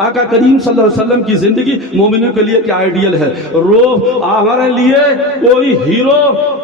آقا کریم صلی اللہ علیہ وسلم کی زندگی مومنوں کے لیے کیا آئیڈیل ہے. ہمارے لیے کوئی ہیرو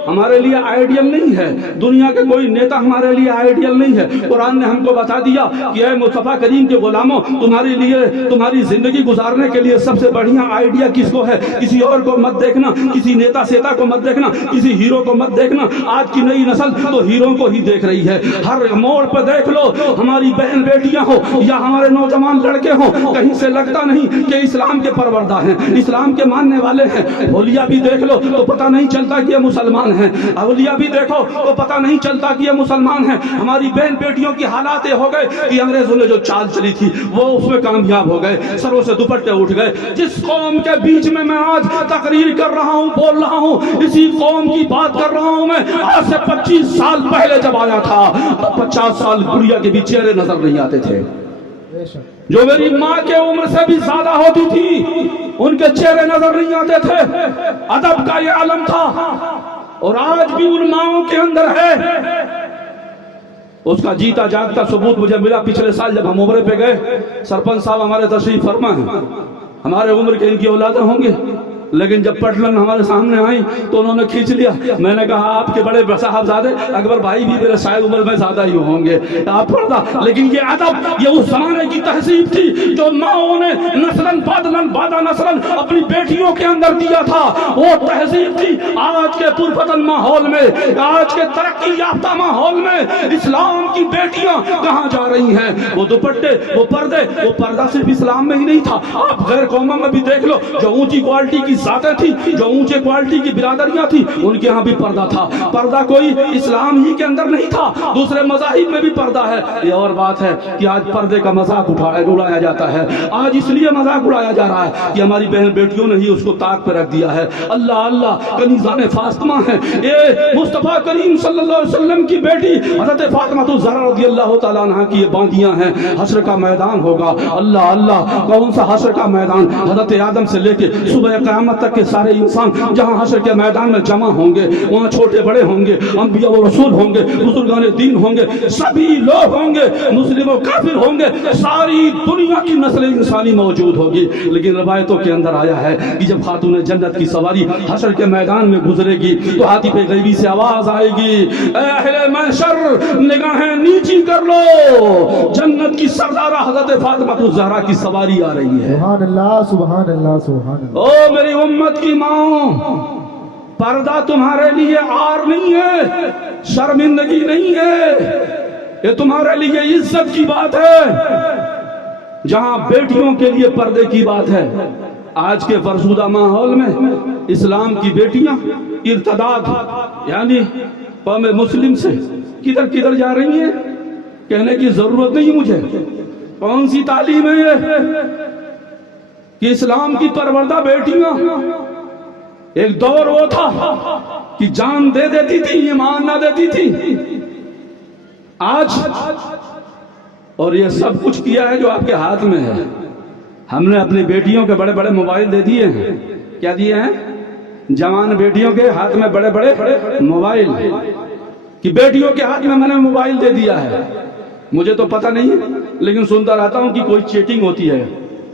ہمارے لیے آئیڈیل نہیں ہے, دنیا کے کوئی نیتا ہمارے لیے آئیڈیل نہیں ہے. قرآن نے ہم کو بتا دیا کہ اے مصطفیٰ کریم کے غلاموں, تمہارے لیے تمہاری زندگی گزارنے کے لیے سب سے بڑھیا آئیڈیا کس کو ہے. کسی اور کو مت دیکھنا, کسی نیتا سیتا کو مت دیکھنا, کسی ہیرو کو مت دیکھنا. آج کی نئی نسل تو ہیرو کو ہی دیکھ رہی ہے. ہر موڑ پہ دیکھ لو, ہماری بہن بیٹیاں ہو یا ہمارے نوجوان لڑکے ہوں, کہیں سے لگتا نہیں کہ اسلام کے پروردہ ہیں, اسلام کے ماننے والے ہیں. اولیاء بھی دیکھ لو تو پتہ نہیں چلتا کہ یہ مسلمان ہیں. اولیاء بھی دیکھو تو پتہ نہیں چلتا کہ یہ مسلمان ہیں. ہماری بہن بیٹیوں کی حالات یہ ہو گئے کہ انگریزوں نے جو چال چلی تھی وہ اس میں کامیاب ہو گئے, سروں سے دوپٹے اٹھ گئے. جس قوم کے بیچ میں آج تقریر کر رہا ہوں, بول رہا ہوں, اسی قوم کی بات کر رہا ہوں میں. آج سے 25 سال پہلے جب آیا تھا تو 50 سال گڑیا کے بھی چہرے نظر نہیں آتے تھے, جو میری ماں کے عمر سے بھی زیادہ ہوتی تھی, ان کے چہرے نظر نہیں آتے تھے. ادب کا یہ عالم تھا اور آج بھی ان ماؤں کے اندر ہے. اس کا جیتا جاگتا ثبوت مجھے ملا پچھلے سال جب ہم عمرے پہ گئے. سرپنچ صاحب ہمارے تشریف فرما ہیں, ہمارے عمر کے ان کی اولادیں ہوں گے, لیکن جب پٹلن ہمارے سامنے آئی تو انہوں نے کھینچ لیا. میں نے کہا آپ کے بڑے صاحبزادے اکبر بھائی بھی میرے شاید عمر میں زیادہ ہی ہوں گے, آپ پردہ. لیکن یہ ادب, یہ اس زمانے کی تہذیب تھی جو ماؤں نے نسلاً بعد نسلاً اپنی بیٹیوں کے اندر دیا تھا. وہ تہذیب تھی. آج کے پرفتن ماحول میں, آج کے ترقی یافتہ ماحول میں اسلام کی بیٹیاں کہاں جا رہی ہیں؟ وہ دوپٹے, وہ پردے, وہ پردہ صرف اسلام میں ہی نہیں تھا. آپ غیر قوموں میں بھی دیکھ لو, جو اونچی کوالٹی کی ذاتیں تھی, جو اونچے کوالٹی کی برادریاں تھی, ان کے ہاں بھی پردہ تھا. پردہ کوئی اسلام ہی کے اندر نہیں تھا, دوسرے مذاہب میں بھی پردہ ہے. یہ اور بات ہے کہ آج پردے کا مذاق اڑایا جاتا ہے. آج اس لیے مذاق اڑایا جا رہا ہے کہ ہماری بہن بیٹیوں نے ہی اس کو طاق پہ رکھ دیا ہے. اللہ اللہ کنیزان فاطمہ ہیں. یہ مصطفیٰ کریم صلی اللہ علیہ وسلم کی بیٹی حضرت فاطمہ الزہرا رضی اللہ تعالیٰ عنہ کی یہ باندیاں ہیں. حشر کا میدان ہوگا. اللہ اللہ, کون سا حشر کا میدان؟ حضرت آدم سے لے کے صبح قیامت تک کے سارے انسان جہاں حشر کے میدان میں جمع ہوں گے, وہاں چھوٹے بڑے ہوں گے, انبیاء و رسول ہوں گے, بزرگان دین ہوں گے, سبھی لوگ ہوں گے, مسلم و کافر ہوں گے, ساری دنیا کی نسل انسانی موجود ہوگی. لیکن روایتوں کے اندر آیا ہے کہ جب خاتون جنت کی سواری حشر کے میدان میں گزرے گی تو ہاتھی پہ غیبی سے آواز آئے گی, اے اہل محشر نگاہیں نیچی کر لو, جنت کی سردارہ حضرت فاطمہ الزہرا کی سواری آ رہی ہے. سبحان اللہ سبحان اللہ سبحان اللہ. او میری امت کی ماں, پردہ تمہارے لیے عار نہیں ہے, شرمندگی نہیں ہے, یہ تمہارے لیے عزت کی بات ہے. جہاں بیٹیوں کے لیے پردے کی بات ہے, آج کے فرسودہ ماحول میں اسلام کی بیٹیاں ارتداد یعنی قوم مسلم سے کدھر کدھر جا رہی ہیں. کہنے کی ضرورت نہیں مجھے, کون سی تعلیم ہے یہ کہ اسلام کی پروردہ بیٹیاں. ایک دور وہ تھا کہ جان دے دیتی تھی, ایمان نہ دیتی تھی. آج اور یہ سب کچھ کیا ہے جو آپ کے ہاتھ میں ہے. ہم نے اپنی بیٹیوں کے بڑے بڑے موبائل دے دیے ہیں. کیا دیے ہیں؟ جوان بیٹیوں کے ہاتھ میں بڑے بڑے موبائل, کہ بیٹیوں کے ہاتھ میں میں نے موبائل دے دیا ہے. مجھے تو پتہ نہیں ہے, لیکن سنتا رہتا ہوں کہ کوئی چیٹنگ ہوتی ہے.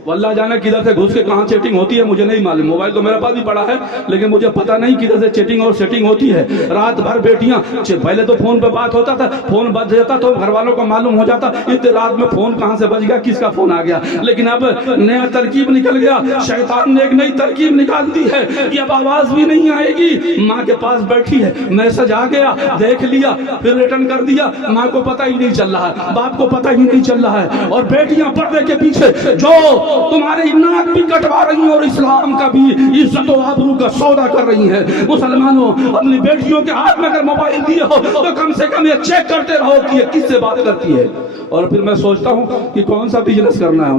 واللہ جانے کدھر سے گھس کے کہاں چیٹنگ ہوتی ہے مجھے نہیں معلوم. موبائل تو میرے پاس بھی پڑا ہے, لیکن مجھے پتہ نہیں کدھر سے چیٹنگ اور سیٹنگ ہوتی ہے. رات بھر بیٹیاں, پہلے تو فون پہ بات ہوتا تھا, فون بج جاتا تو گھر والوں کو معلوم ہو جاتا اتنے رات میں فون کہاں سے بج گیا, کس کا فون آ گیا. لیکن اب نیا ترکیب نکل گیا, شیطان نے ایک نئی ترکیب نکال دی ہے کہ اب آواز بھی نہیں آئے گی. ماں کے پاس بیٹھی ہے, میسج آ گیا, دیکھ لیا, پھر ریٹرن کر دیا. ماں کو پتہ ہی نہیں چل رہا ہے, باپ کو پتہ ہی نہیں چل رہا ہے. اور بیٹیاں پردے کے پیچھے جو تمہارے ناک بھی کٹوا رہی ہیں اور اسلام کا بھی عزت و آبرو کا سودا کر رہی ہیں. مسلمانوں, اپنی بیٹیوں کے ہاتھ میں اگر موبائل دیے ہو تو کم سے کم یہ چیک کرتے رہو کہ یہ کس سے بات کرتی ہے. اور پھر میں سوچتا ہوں کہ کون سا بزنس کرنا ہے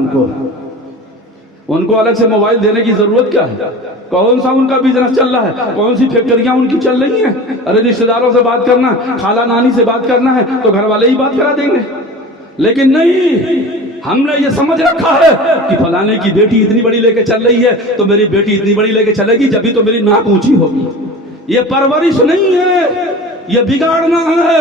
ان کو الگ سے موبائل دینے کی ضرورت کیا ہے؟ کون سا ان کا بزنس چل رہا ہے؟ کون سی فیکٹریاں ان کی چل رہی ہیں؟ ارے رشتہ داروں سے بات کرنا ہے, خالہ نانی سے بات کرنا ہے تو گھر والے ہی بات کرا دیں گے. لیکن نہیں, ہم نے یہ سمجھ رکھا ہے کہ فلانے کی بیٹی اتنی بڑی لے کے چل رہی ہے تو میری بیٹی اتنی بڑی لے کے چلے گی جبھی تو میری ناک اونچی ہوگی. یہ پرورش نہیں ہے, یہ بگاڑنا ہے.